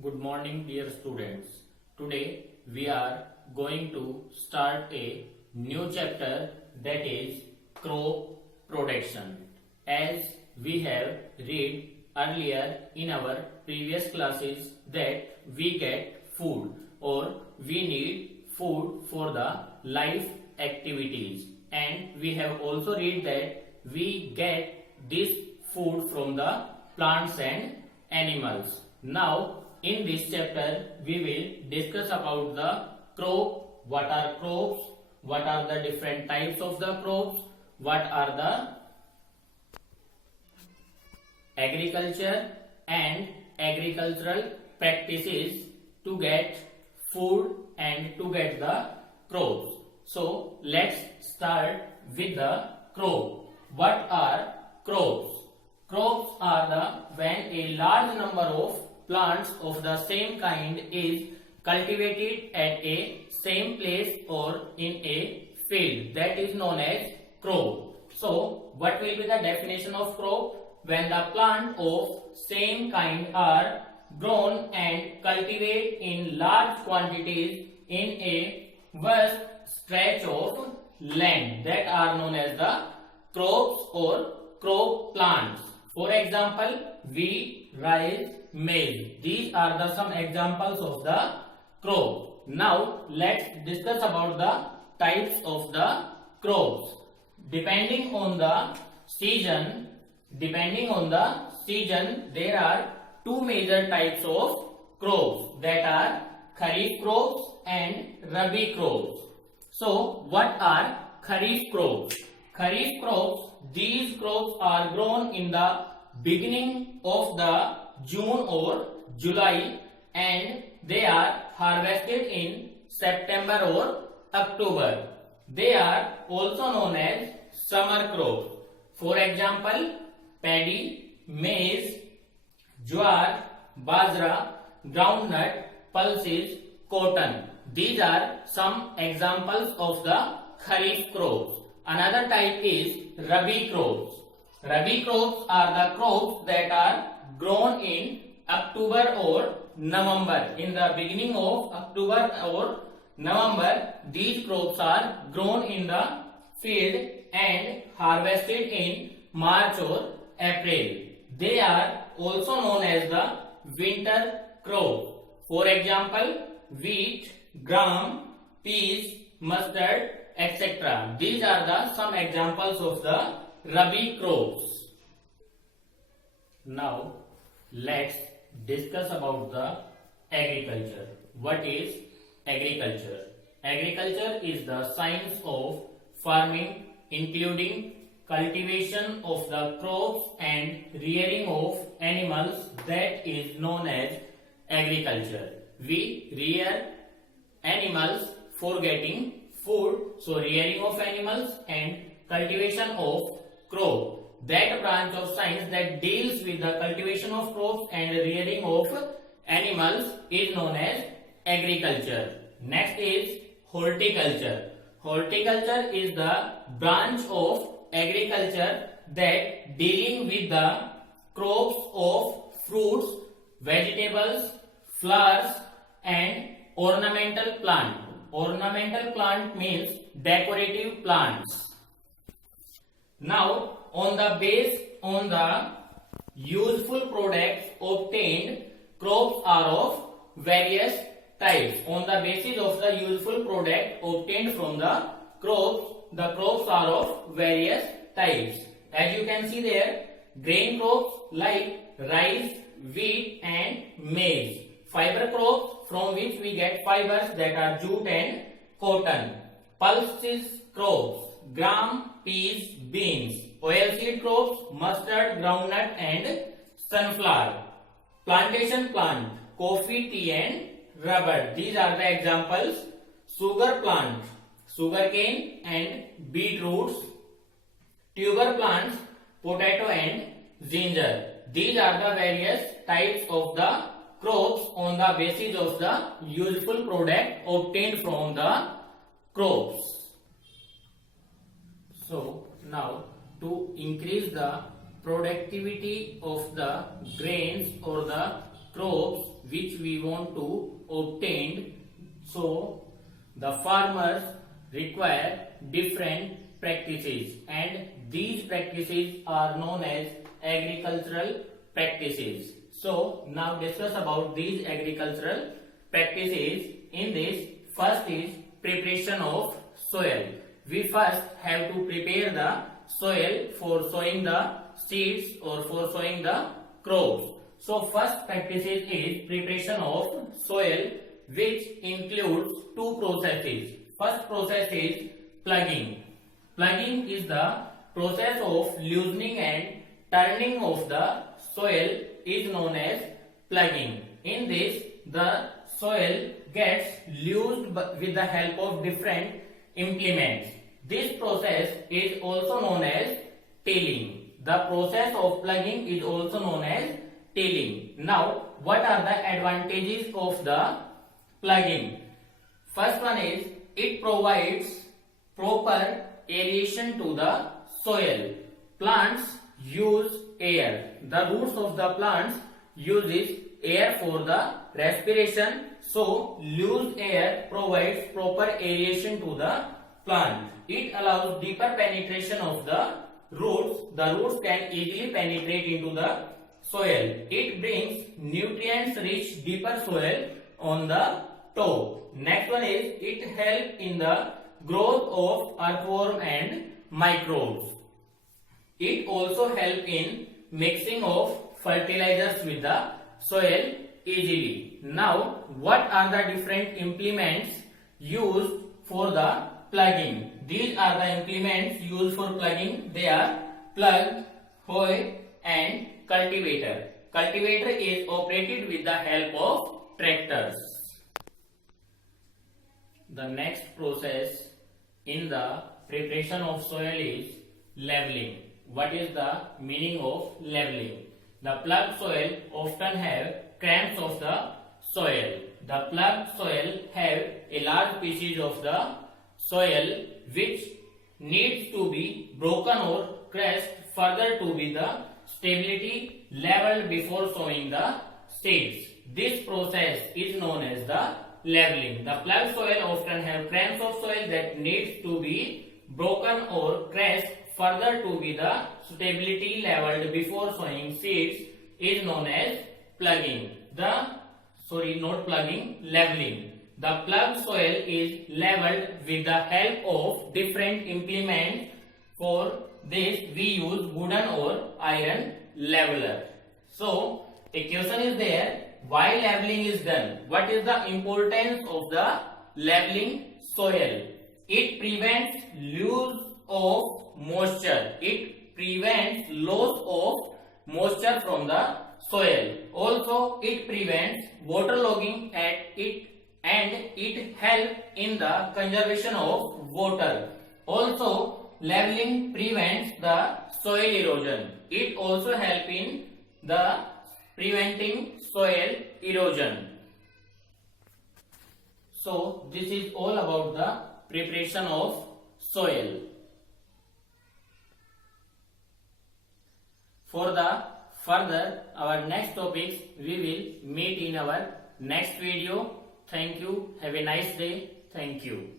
Good morning, dear students. Today we are going to start a new chapter, that is crop protection. As we have read earlier in our previous classes that we get food or we need food for the life activities, and we have also read that we get this food from the plants and animals. Now in this chapter, we will discuss about the crop, what are crops, what are the different types of the crops, what are the agriculture and agricultural practices to get food and to get the crops. So let's start with the crop. What are crops? Crops are the when a large number of plants of the same kind is cultivated at a same place or in a field, that is known as crop. So what will be the definition of crop? When the plant of same kind are grown and cultivated in large quantities in a vast stretch of land, that are known as the crops or crop plants. For example, wheat, rice, maize. These are the some examples of the crop. Now let's discuss about the types of the crops. Depending on the season, there are two major types of crops, that are kharif crops and rabi crops. So what are kharif crops? Kharif crops, these crops are grown in the beginning of the June or July and they are harvested in September or October. They are also known as summer crops. For example, paddy, maize, jowar, bajra, groundnut, pulses, cotton. These are some examples of the kharif crops. Another type is rabi crops. Rabi crops are the crops that are grown in October or November. In the beginning of October or November, these crops are grown in the field and harvested in March or April. They are also known as the winter crop. For example, wheat, gram, peas, mustard, etc. These are the some examples of the rabi crops. Now let's discuss about the agriculture. What is agriculture? Agriculture is the science of farming, including cultivation of the crops and rearing of animals, that is known as agriculture. We rear animals for getting food, so rearing of animals and cultivation of crop. That branch of science that deals with the cultivation of crops and rearing of animals is known as agriculture. Next is horticulture. Horticulture is the branch of agriculture that dealing with the crops of fruits, vegetables, flowers and ornamental plant. Ornamental plant means decorative plants. Now on the useful products obtained, crops are of various types. On the basis of the useful product obtained from the crops are of various types. As you can see there, grain crops like rice, wheat and maize. Fiber crops from which we get fibers, that are jute and cotton. Pulses crops, gram, peas, beans. Oilseed crops, mustard, groundnut and sunflower. Plantation plant, coffee, tea and rubber. These are the examples. Sugar plant, sugarcane and beetroots. Tuber plants, potato and ginger. These are the various types of the crops on the basis of the useful product obtained from the crops. So now to increase the productivity of the grains or the crops which we want to obtain. So the farmers require different practices, and these practices are known as agricultural practices. So now discuss about these agricultural practices. In this, first is preparation of soil. We first have to prepare the soil for sowing the seeds or for sowing the crops. So first practices is preparation of soil, which includes two processes. First process is plugging. Plugging is the process of loosening and turning of the soil is known as plugging. In this, the soil gets loosed with the help of different implements. This process is also known as tilling. The process of plugging is also known as tilling. Now, what are the advantages of the plugging? First one is it provides proper aeration to the soil. Plants use air. The roots of the plants uses air for the respiration. So loose air provides proper aeration to the plant. It allows deeper penetration of the roots. The roots can easily penetrate into the soil. It brings nutrients rich deeper soil on the top. Next one is it helps in the growth of earthworm and microbes. It also helps in mixing of fertilizers with the soil easily. Now, what are the different implements used for the plugging? These are the implements used for plugging. They are plug, hoe and cultivator. Cultivator is operated with the help of tractors. The next process in the preparation of soil is leveling. What is the meaning of leveling? The plugged soil often have cramps of the soil. The plugged soil have a large pieces of the soil which needs to be broken or crushed further to be the stability leveled before sowing the seeds. This process is known as the leveling. The plugged soil often have cramps of soil that needs to be broken or crushed further to be the stability leveled before sowing seeds is known as plugging. Leveling. The plugged soil is leveled with the help of different implements. For this we use wooden or iron leveler. So a question is there, why leveling is done? What is the importance of the leveling soil? It prevents loss of moisture. It prevents loss of moisture from the soil. Also, it prevents waterlogging and it helps in the conservation of water. Also, leveling prevents the soil erosion. It also helps in the preventing soil erosion. So, this is all about the preparation of soil. For the further our next topics we will meet in our next video. Thank you. Have a nice day. Thank you.